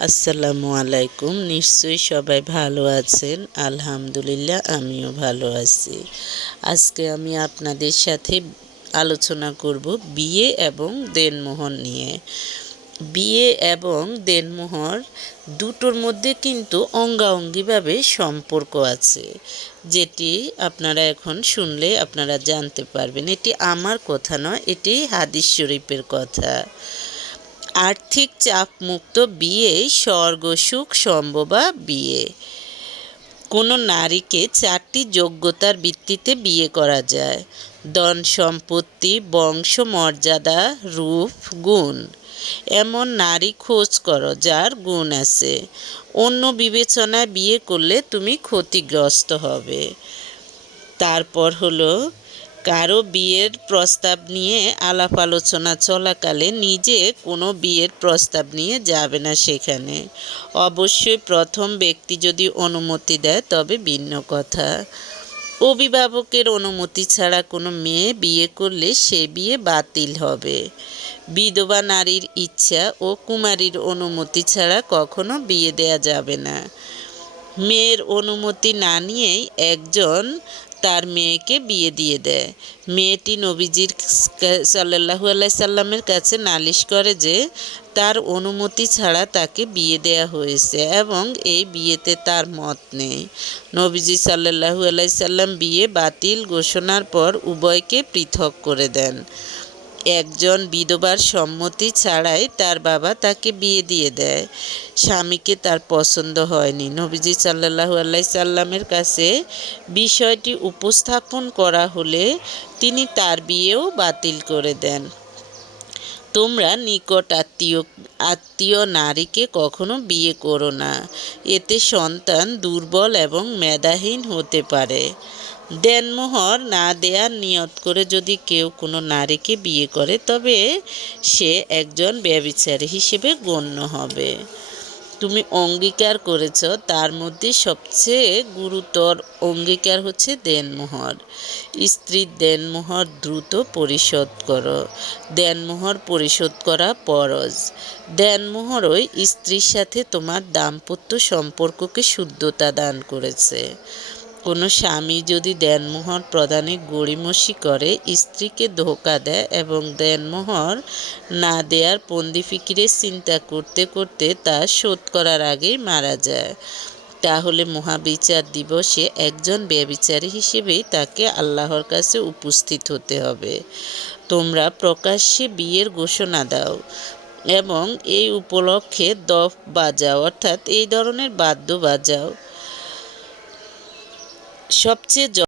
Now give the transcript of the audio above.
আসসালামু আলাইকুম। নিশ্চয়ই সবাই ভালো আছেন। আলহামদুলিল্লাহ, আমিও ভালো আছি। আজকে আমি আপনাদের সাথে আলোচনা করব বিয়ে এবং দেনমোহর নিয়ে। বিয়ে এবং দেনমোহর দুটোর মধ্যে কিন্তু অঙ্গাঅঙ্গিভাবে সম্পর্ক আছে। যেটি আপনারা এখন শুনলে আপনারা জানতে পারবেন। এটি আমার কথা নয়, এটি হাদিস শরীফের কথা। আর্থিক চাপমুক্ত বিয়ে, স্বর্গ সুখ সম্ভবা বিয়ে? কোনো নারীকে চারটি যোগ্যতার ভিত্তিতে বিয়ে করা যায়? ধন সম্পত্তি, বংশ মর্যাদা, রূপ, গুণ। এমন নারী খোঁজ করো যার গুণ আছে। অন্য বিবেচনায় বিয়ে করলে তুমি ক্ষতিগ্রস্ত হবে। তারপর হলো কারও বিয়ের প্রস্তাব নিয়ে আলাপ আলোচনা চলাকালে নিজে কোনো বিয়ের প্রস্তাব নিয়ে যাবে না সেখানে। অবশ্যই প্রথম ব্যক্তি যদি অনুমতি দেয়, তবে ভিন্ন কথা। অভিভাবকের অনুমতি ছাড়া কোনো মেয়ে বিয়ে করলে সে বিয়ে বাতিল হবে। বিধবা নারীর ইচ্ছা ও কুমারীর অনুমতি ছাড়া কখনো বিয়ে দেয়া যাবে না। মেয়ের অনুমতি না নিয়েই একজন তার মেয়েকে বিয়ে দিয়ে দেয়। মেয়েটি নবীজির সাল্লাহু আল্লাহ সাল্লামের কাছে নালিশ করে যে তার অনুমতি ছাড়া তাকে বিয়ে দেয়া হয়েছে এবং এই বিয়েতে তার মত নেই। নবীজি সাল্লাহু আলাই সাল্লাম বিয়ে বাতিল ঘোষণার পর উভয়কে পৃথক করে দেন। একজন বিধবার সম্মতি ছাড়াই তার বাবা তাকে বিয়ে দিয়ে দেয়। স্বামীকে তার পছন্দ হয়নি। নবীজি সাল্লাহু আল্লাহ সাল্লামের কাছে বিষয়টি উপস্থাপন করা হলে তিনি তার বিয়েও বাতিল করে দেন। তোমরা নিকট আত্মীয় আত্মীয় নারীকে কখনো বিয়ে করো না। এতে সন্তান দুর্বল এবং মেধাহীন হতে পারে। দেনমোহর না দেয়ার নিয়ত করে যদি কেউ কোনো নারীকে বিয়ে করে, তবে সে একজন ব্যবিচারী হিসেবে গণ্য হবে। তুমি অঙ্গীকার করেছ, তার মধ্যে সবচেয়ে গুরুতর অঙ্গীকার হচ্ছে দেনমোহর। স্ত্রীর দেনমোহর দ্রুত পরিশোধ করো। দেনমোহর পরিশোধ করা পরজ। দেনমোহরই স্ত্রীর সাথে তোমার দাম্পত্য সম্পর্ককে শুদ্ধতা দান করেছে। কোনো স্বামী যদি দেনমোহর প্রদানে গড়িমসি করে, স্ত্রীকে ধোকা দেয় এবং দেনমোহর না দেয়ার পন্দি ফিকিরের চিন্তা করতে করতে তা শোধ করার আগেই মারা যায়। তাহলে মহাবিচার দিবসে একজন ব্যবিচারী হিসেবেই তাকে আল্লাহর কাছে উপস্থিত হতে হবে। তোমরা প্রকাশ্যে বিয়ের ঘোষণা দাও এবং এই উপলক্ষে দফ বাজাও, অর্থাৎ এই ধরনের বাদ্য বাজাও। সবচেয়ে